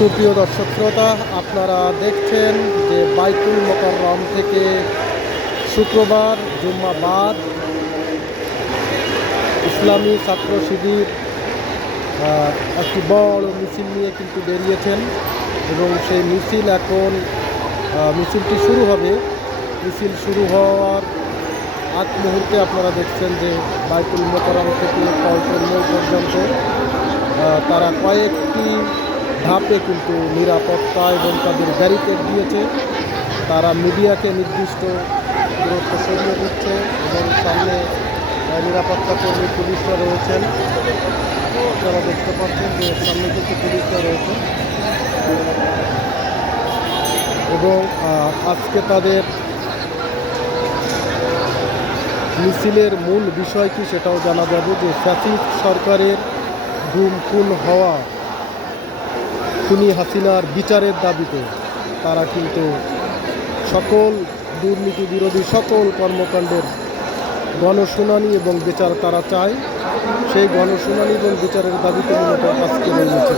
সুপ্রিয় দর্শক শ্রোতা, আপনারা দেখছেন যে বাইতুল মোকাররম থেকে শুক্রবার জুম্মাবাদ ইসলামী ছাত্র শিবির একটি বড় মিছিল নিয়ে কিন্তু বেরিয়েছেন এবং সেই মিছিল এখন মিছিলটি শুরু হবে। মিছিল শুরু হওয়ার আগ মুহূর্তে আপনারা দেখছেন যে বাইতুল মোকাররম থেকে পল্টন পর্যন্ত তারা কয়েকটি ধাপে কিন্তু নিরাপত্তা এবং তাদের ব্যারিকেড দিয়েছে। তারা মিডিয়াকে নির্দিষ্ট দূরত্ব সরিয়ে দিচ্ছে এবং সামনে নিরাপত্তা কর্মী পুলিশরা রয়েছেন। আপনারা দেখতে পাচ্ছেন যে সামনে কিন্তু পুলিশরা রয়েছে। এবং আজকে তাদের মিছিলের মূল বিষয় কি সেটাও জানা যাবে যে ফ্যাসিস্ট সরকারের গুম খুন হওয়া খুনি হাসিনার বিচারের দাবিতে তারা কিন্তু সকল দুর্নীতি বিরোধী সকল কর্মকাণ্ডের গণশুনানি এবং বিচার তারা চায়। সেই গণশুনানি এবং বিচারের দাবিতে মূলত আজকে রয়েছে।